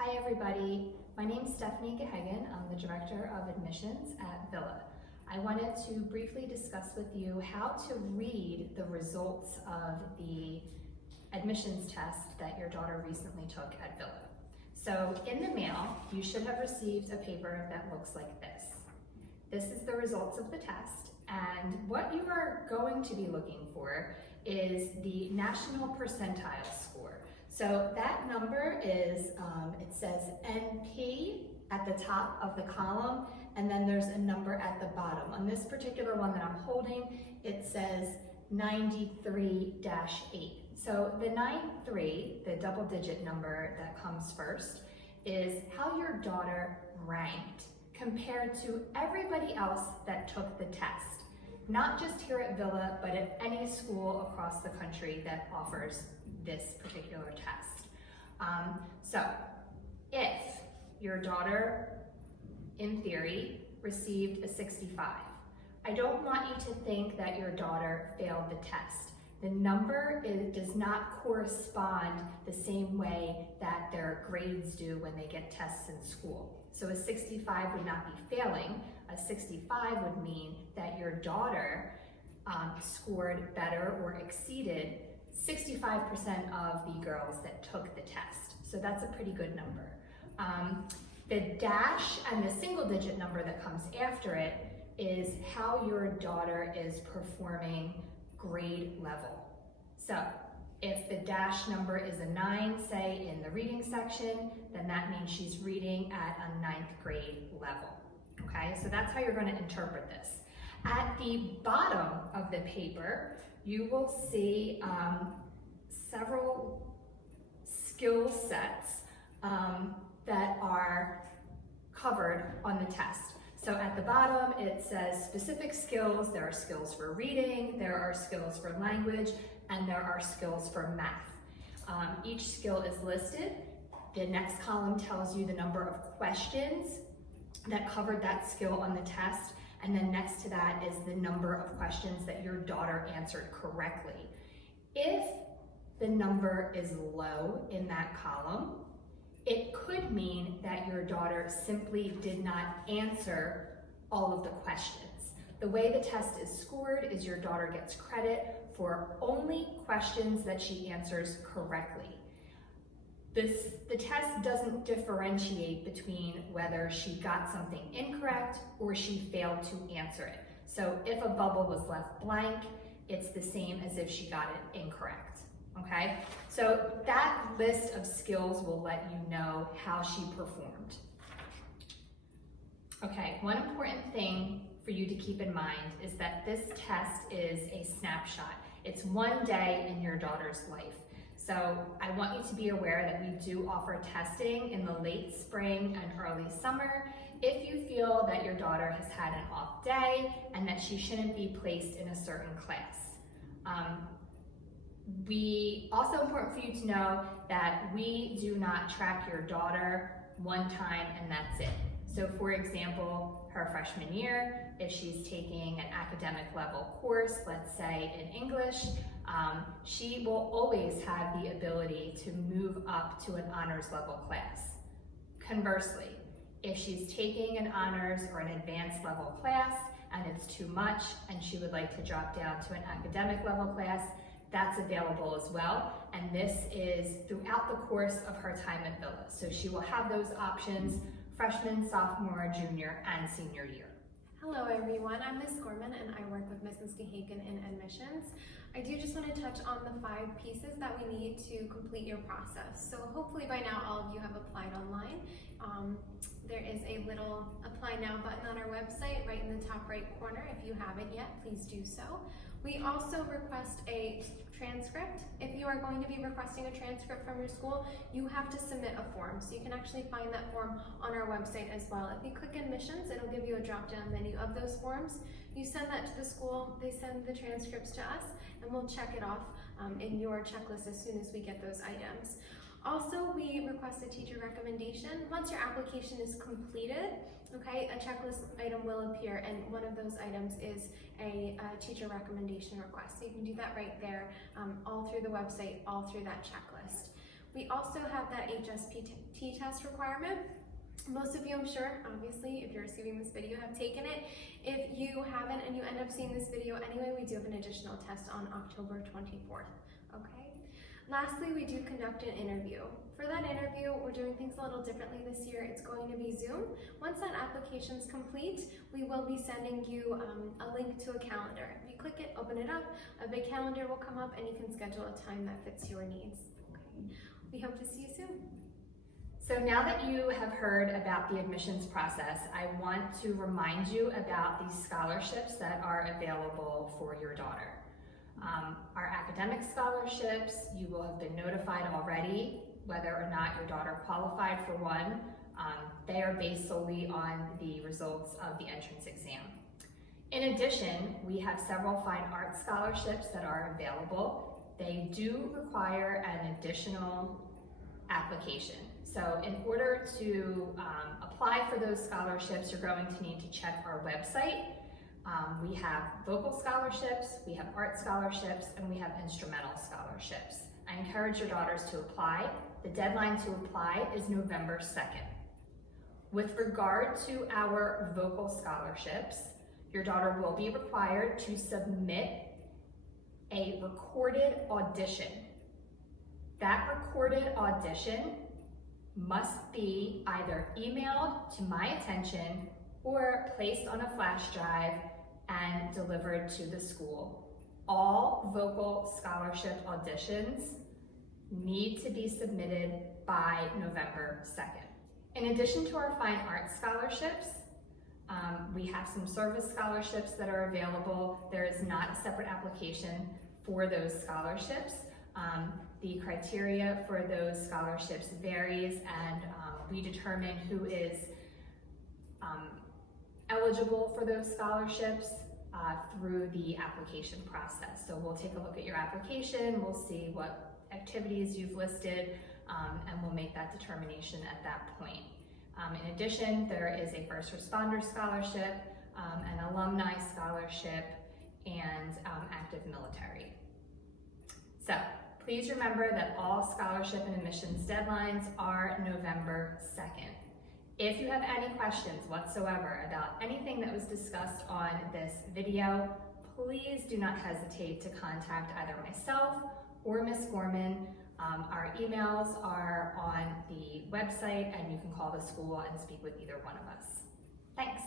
Hi everybody, my name is Stephanie Gehagen. I'm the Director of Admissions at Villa. I wanted to briefly discuss with you how to read the results of the admissions test that your daughter recently took at Villa. So in the mail, you should have received a paper that looks like this. This is the results of the test, and what you are going to be looking for is the national percentile score. So that number is, it says NP at the top of the column, and then there's a number at the bottom. On this particular one that I'm holding, it says 93-8. So the 93, the double digit number that comes first, is how your daughter ranked compared to everybody else that took the test. Not just here at Villa, but at any school across the country that offers this particular test. So if your daughter, in theory, received a 65, I don't want you to think that your daughter failed the test. The number does not correspond the same way that their grades do when they get tests in school. So a 65 would not be failing. A 65 would mean that your daughter scored better or exceeded 65% of the girls that took the test. So that's a pretty good number. The dash and the single digit number that comes after it is how your daughter is performing grade level. So if the dash number is a 9, say in the reading section, then that means she's reading at a 9th grade level. Okay, so that's how you're going to interpret this. At the bottom of the paper, you will see several skill sets that are covered on the test. So at the bottom, it says specific skills. There are skills for reading, there are skills for language, and there are skills for math. Each skill is listed. The next column tells you the number of questions that covered that skill on the test, and then next to that is the number of questions that your daughter answered correctly. If the number is low in that column, it could mean that your daughter simply did not answer all of the questions. The way the test is scored is your daughter gets credit for only questions that she answers correctly. The test doesn't differentiate between whether she got something incorrect or she failed to answer it. So if a bubble was left blank, it's the same as if she got it incorrect. Okay, so that list of skills will let you know how she performed. Okay, one important thing for you to keep in mind is that this test is a snapshot. It's one day in your daughter's life. So I want you to be aware that we do offer testing in the late spring and early summer if you feel that your daughter has had an off day and that she shouldn't be placed in a certain class. Also important for you to know that we do not track your daughter one time and that's it. So for example, her freshman year, if she's taking an academic level course, let's say in English, she will always have the ability to move up to an honors level class. Conversely, if she's taking an honors or an advanced level class and it's too much and she would like to drop down to an academic level class, that's available as well. And this is throughout the course of her time at Villa. So she will have those options freshman, sophomore, junior, and senior year. Hello everyone, I'm Ms. Gorman and I work with Mrs. Gehagen in admissions. I do just want to touch on the 5 pieces that we need to complete your process. So hopefully by now all of you have applied online. There is a little apply now button on our website right in the top right corner. If you haven't yet, please do so. We also request a transcript. If you are going to be requesting a transcript from your school, you have to submit a form. So you can actually find that form on our website as well. If you click admissions, it'll give you a drop-down menu of those forms. You send that to the school, they send the transcripts to us, and we'll check it off in your checklist as soon as we get those items. Also, we request a teacher recommendation. Once your application is completed, okay, a checklist item will appear, and one of those items is a teacher recommendation request. So you can do that right there, all through the website, all through that checklist. We also have that HSPT test requirement. Most of you, I'm sure, obviously, if you're receiving this video, have taken it. If you haven't and you end up seeing this video anyway, we do have an additional test on October 24th, okay? Lastly, we do conduct an interview. For that interview, we're doing things a little differently this year. It's going to be Zoom. Once that application's complete, we will be sending you a link to a calendar. If you click it, open it up, a big calendar will come up and you can schedule a time that fits your needs. Okay. We hope to see you soon. So now that you have heard about the admissions process, I want to remind you about the scholarships that are available for your daughter. Our academic scholarships, you will have been notified already whether or not your daughter qualified for one. They are based solely on the results of the entrance exam. In addition, we have several fine arts scholarships that are available. They do require an additional application. So in order to apply for those scholarships, you're going to need to check our website. We have vocal scholarships, we have art scholarships, and we have instrumental scholarships. I encourage your daughters to apply. The deadline to apply is November 2nd. With regard to our vocal scholarships, your daughter will be required to submit a recorded audition. That recorded audition must be either emailed to my attention or placed on a flash drive and delivered to the school. All vocal scholarship auditions need to be submitted by November 2nd. In addition to our fine arts scholarships, we have some service scholarships that are available. There is not a separate application for those scholarships. The criteria for those scholarships varies, and we determine who is eligible for those scholarships through the application process. So we'll take a look at your application, we'll see what activities you've listed, and we'll make that determination at that point. In addition, there is a first responder scholarship, an alumni scholarship, and active military. So please remember that all scholarship and admissions deadlines are November 2nd. If you have any questions whatsoever about anything that was discussed on this video, please do not hesitate to contact either myself or Ms. Gorman. Our emails are on the website, and you can call the school and speak with either one of us. Thanks.